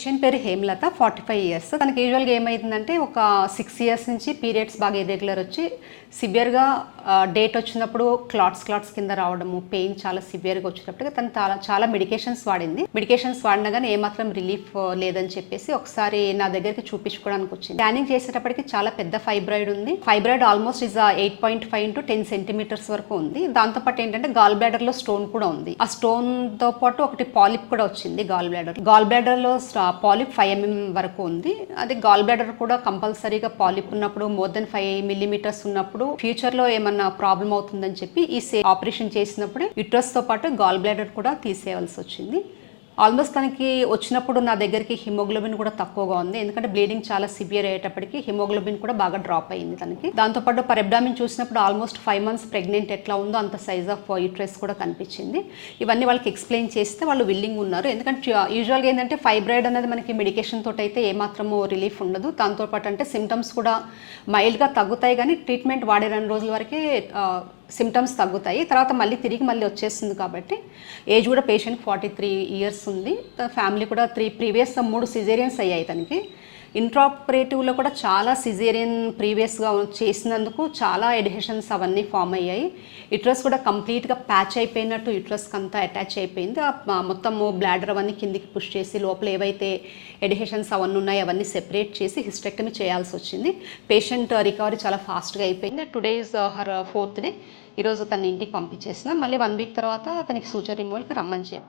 Patient పేరు Hemalatha, 45 years. తనకి యూజువల్గా ఏమైందంటే ఒక 6 ఇయర్స్ నుంచి పీరియడ్స్ బాగా ఇర్రెగ్యులర్ వచ్చి సివియర్గా డేట్ వచ్చినప్పుడు క్లాట్స్ కింద రావడము, పెయిన్ చాలా సివియర్గా వచ్చినప్పటికీ తను చాలా మెడికేషన్స్ వాడింది. మెడికేషన్స్ వాడినా కానీ ఏమాత్రం రిలీఫ్ లేదని చెప్పేసి ఒకసారి నా దగ్గరికి చూపించుకోవడానికి వచ్చింది. స్కానింగ్ చేసేటప్పటికి చాలా పెద్ద ఫైబ్రాయిడ్ ఉంది. Fibroid almost is 8.5 into 10 centimetres వరకు ఉంది. దాంతోపాటు ఏంటంటే గాల్ బ్లాడర్లో స్టోన్ కూడా ఉంది. ఆ స్టోన్తో పాటు ఒకటి పాలిప్ కూడా వచ్చింది గాల్ బ్లాడర్లో పాలిప్ 5 mm వరకు ఉంది. అది గాల్ బ్లాడర్ కూడా కంపల్సరీగా పాలిప్ ఉన్నప్పుడు మోర్ దెన్ 5 millimeters ఉన్నప్పుడు ఫ్యూచర్ లో ఏమన్నా ప్రాబ్లం అవుతుందని చెప్పి ఈ ఆపరేషన్ చేసినప్పుడు యుట్రస్ తో పాటు గాల్ బ్లాడర్ కూడా తీసేయవలసి వచ్చింది. ఆల్మోస్ట్ తనకి వచ్చినప్పుడు నా దగ్గరికి హిమోగ్లోబిన్ కూడా తక్కువగా ఉంది. ఎందుకంటే బ్లీడింగ్ చాలా సివియర్ అయ్యేటప్పటికి హిమోగ్లోబిన్ కూడా బాగా డ్రాప్ అయ్యింది తనకి. దాంతోపాటు పర్ అబ్డామిన్ చూసినప్పుడు ఆల్మోస్ట్ 5 months ప్రెగ్నెంట్ ఎట్లా ఉందో అంత సైజ్ ఆఫ్ యూట్రస్ కూడా కనిపించింది. ఇవన్నీ వాళ్ళకి ఎక్స్ప్లెయిన్ చేస్తే వాళ్ళు విల్లింగ్ ఉన్నారు. ఎందుకంటే యూజువల్గా ఏంటంటే ఫైబ్రాయిడ్ అనేది మనకి మెడికేషన్ తోటి అయితే ఏమాత్రము రిలీఫ్ ఉండదు. దాంతోపాటు అంటే సిమ్టమ్స్ కూడా మైల్డ్గా తగ్గుతాయి, కానీ ట్రీట్మెంట్ వాడే 2 రోజుల వరకే సిమ్టమ్స్ తగ్గుతాయి. తర్వాత మళ్ళీ వచ్చేస్తుంది. కాబట్టి ఏజ్ కూడా పేషెంట్ 43 years ఉంది. ఫ్యామిలీ కూడా 3 సిజేరియన్స్ అయ్యాయి తనకి. ఇంట్రాపరేటివ్లో కూడా చాలా సిజేరియన్ ప్రీవియస్గా చేసినందుకు చాలా ఎడిహేషన్స్ అవన్నీ ఫామ్ అయ్యాయి. యుట్రస్ కూడా కంప్లీట్గా ప్యాచ్ అయిపోయినట్టు యుట్రస్కి అంతా అటాచ్ అయిపోయింది. మొత్తము బ్లాడర్ అవన్నీ కిందికి పుష్ చేసి లోపల ఏవైతే ఎడిహేషన్స్ అవన్నీ ఉన్నాయో అవన్నీ సెపరేట్ చేసి హిస్టెక్టమీ చేయాల్సి వచ్చింది. పేషెంట్ రికవరీ చాలా ఫాస్ట్గా అయిపోయింది. Today is her 4th day. ఈరోజు తన ఇంటికి పంపించేసిన మళ్ళీ 1 week తర్వాత తనకి సూచర్ రిమూవల్కి రమ్మని చెప్పి